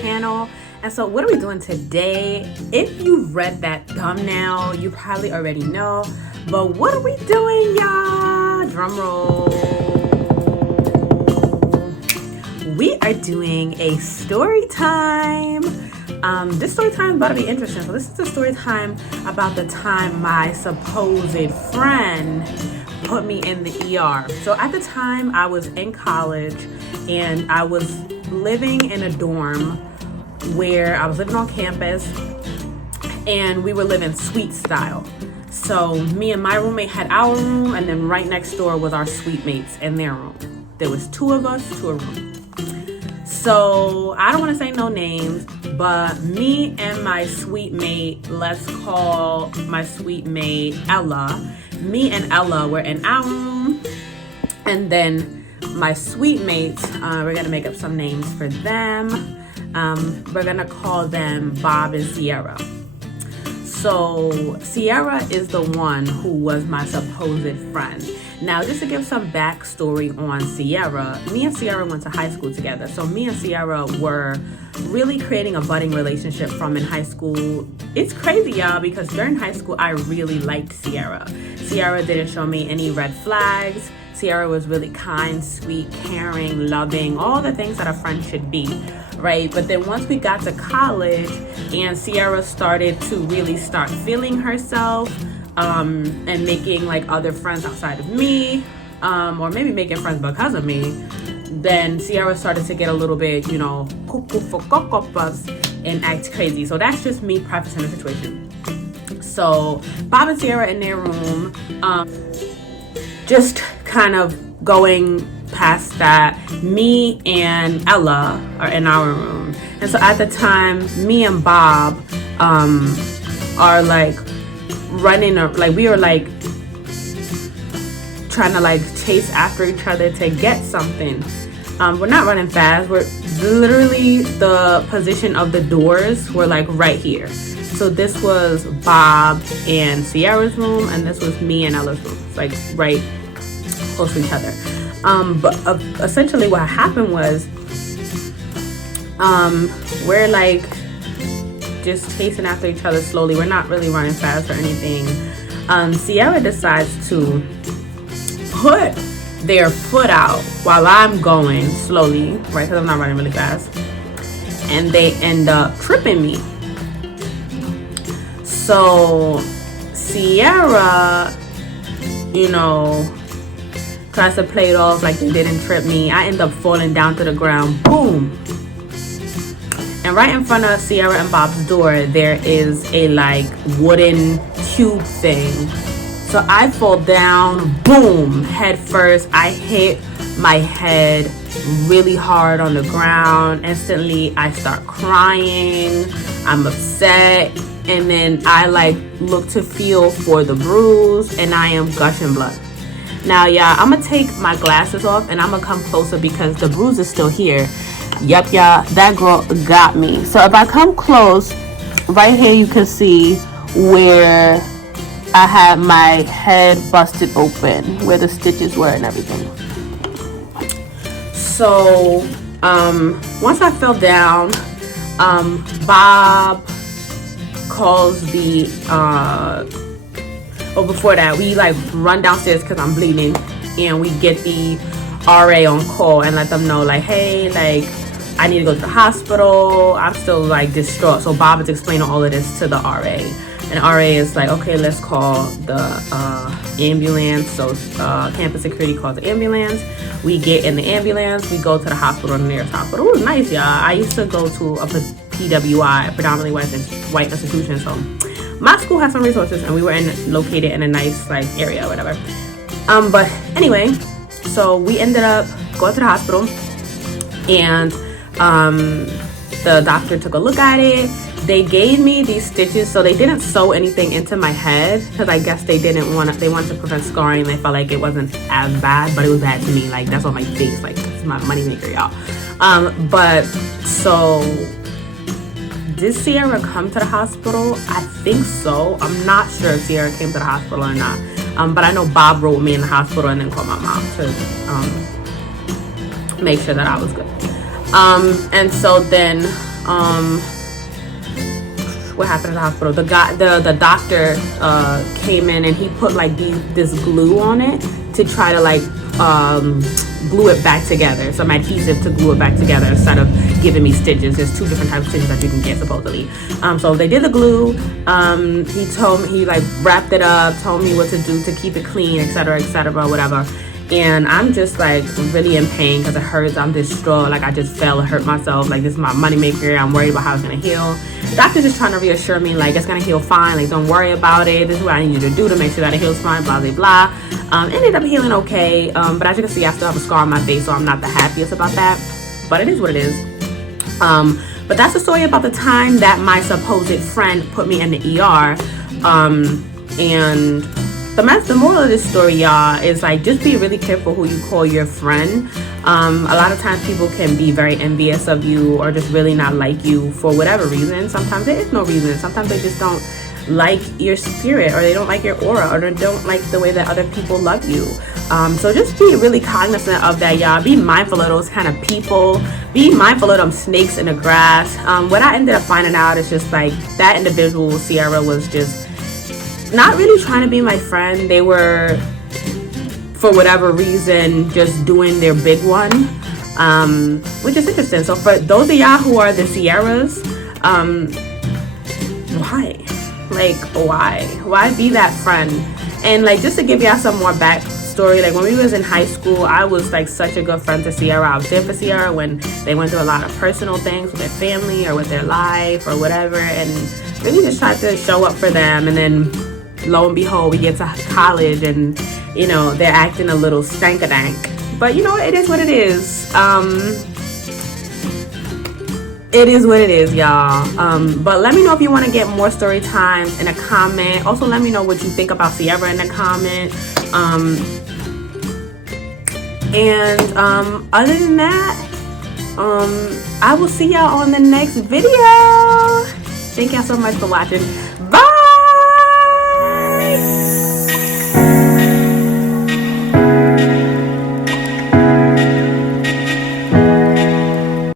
channel. And so what are we doing today? If you've read that thumbnail, you probably already know, but what are we doing, y'all? Drum roll. We are doing a story time. This story time is about to be interesting. So this is a story time about the time my supposed friend put me in the ER. So at the time I was in college and I was living in a dorm where I was living on campus and we were living suite style. So me and my roommate had our room, and then right next door was our suite mates in their room. There was two of us to a room. So I don't want to say no names, but me and my suite mate, let's call my suite mate Ella. Me and Ella were in our room, and then my suite mates, we're gonna make up some names for them. We're gonna call them Bob and Sierra. So Sierra is the one who was my supposed friend. Now, just to give some backstory on Sierra, me and Sierra went to high school together. So me and Sierra were really creating a budding relationship from in high school. It's crazy, y'all, because during high school, I really liked Sierra. Sierra didn't show me any red flags. Sierra was really kind, sweet, caring, loving, all the things that a friend should be, right? But then once we got to college and Sierra started to really start feeling herself, and making like other friends outside of me, or maybe making friends because of me, then Sierra started to get a little bit, cuckoo for cocopas and act crazy. So that's just me prefacing the situation. So Bob and Sierra in their room, just kind of going past that, me and Ella are in our room. And so at the time, me and Bob are like running, like we were like trying to like chase after each other to get something. We're not running fast. We're literally, the position of the doors were like right here. So this was Bob and Sierra's room, and this was me and Ella's room. It's like right close to each other. But essentially what happened was, we're like just chasing after each other slowly. We're not really running fast or anything. Sierra decides to put their foot out while I'm going slowly, right? Because I'm not running really fast. And they end up tripping me. So Sierra, tries to play it off like they didn't trip me. I end up falling down to the ground. Boom. And right in front of Sierra and Bob's door, there is a like wooden cube thing. So I fall down, boom, head first. I hit my head really hard on the ground. Instantly, I start crying. I'm upset. And then I like look to feel for the bruise, and I am gushing blood. Now, y'all, I'm gonna take my glasses off and I'm gonna come closer because the bruise is still here. Yep, y'all, that girl got me. So if I come close, right here you can see where I had my head busted open, where the stitches were and everything. So once I fell down, Bob calls the before that, we like run downstairs because I'm bleeding, and we get the RA on call and let them know like, hey, like I need to go to the hospital. I'm still like distraught. So Bob is explaining all of this to the RA, and RA is like, okay, let's call the ambulance. So campus security calls the ambulance. We get in the ambulance. We go to the hospital, the nearest hospital. It was nice, y'all. I used to go to a PWI, predominantly white institution. So my school has some resources, and we were located in a nice like area or whatever. But anyway, so we ended up going to the hospital, and the doctor took a look at it. They gave me these stitches, so they didn't sew anything into my head because I guess they wanted to prevent scarring. They felt like it wasn't as bad, but it was bad to me. Like that's on my face. Like it's my moneymaker, y'all. But so did Sierra come to the hospital? I think so. I'm not sure if Sierra came to the hospital or not. But I know Bob wrote me in the hospital and then called my mom to make sure that I was good. And so then what happened at the hospital? The doctor came in and he put like this glue on it to try to like glue it back together, some adhesive to glue it back together instead of giving me stitches. There's 2 different types of stitches that you can get supposedly. So they did the glue. He told me, he like wrapped it up, told me what to do to keep it clean, etc., whatever. And I'm just like really in pain because it hurts. I'm distraught. Like I just fell and hurt myself. Like this is my moneymaker. I'm worried about how it's gonna heal. Doctor's just trying to reassure me like it's gonna heal fine. Like don't worry about it. This is what I need you to do to make sure that it heals fine. Blah blah blah. Ended up healing okay. But as you can see, I still have a scar on my face, so I'm not the happiest about that. But it is what it is. But that's the story about the time that my supposed friend put me in the ER. And the moral of this story, y'all, is like just be really careful who you call your friend. A lot of times people can be very envious of you or just really not like you for whatever reason. Sometimes there is no reason. Sometimes they just don't like your spirit, or they don't like your aura, or they don't like the way that other people love you. So just be really cognizant of that, y'all. Be mindful of those kind of people. Be mindful of them snakes in the grass. What I ended up finding out is just like that individual, Sierra, was just not really trying to be my friend. They were, for whatever reason, just doing their big one, which is interesting. So for those of y'all who are the Sierras, why? Like, why be that friend? And like, just to give y'all some more backstory, like when we was in high school, I was like such a good friend to Sierra. I was there for Sierra when they went through a lot of personal things with their family or with their life or whatever, and really just tried to show up for them. And then lo and behold, we get to college and, you know, they're acting a little stank-a-dank. But, you know, it is what it is. It is what it is, y'all. But let me know if you want to get more story times in a comment. Also, let me know what you think about Sierra in a comment. Other than that, I will see y'all on the next video. Thank y'all so much for watching. Bye!